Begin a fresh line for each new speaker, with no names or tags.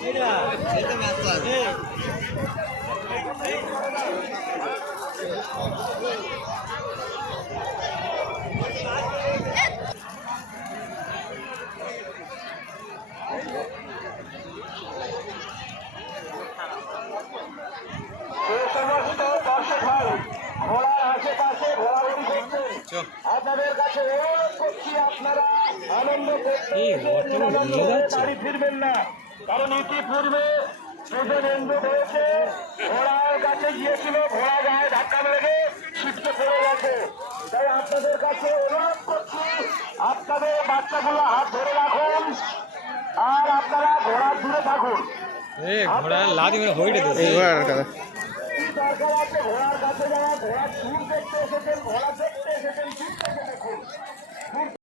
Mira, este me está. আপনাদের কাছে করছি আপনারা আনন্দ বাড়ি ফিরবেন না কারণ ইতিপূর্বে হয়েছে ঘোড়ার কাছে গিয়েছিল ঘোড়া গায়ে লেগে শিখতে চলে গেছে তাই আপনাদের কাছে অনুরোধ করছি আপনাদের বাচ্চাগুলো হাত ধরে রাখুন আর আপনারা ঘোড়ার দূরে থাকুন।
ঘোড়া লাদি মেরে হইটে
দরকার আছে ঘোড়ার কাছে যাওয়া ঘোড়ার চুল দেখতে এসেছেন ঘোড়া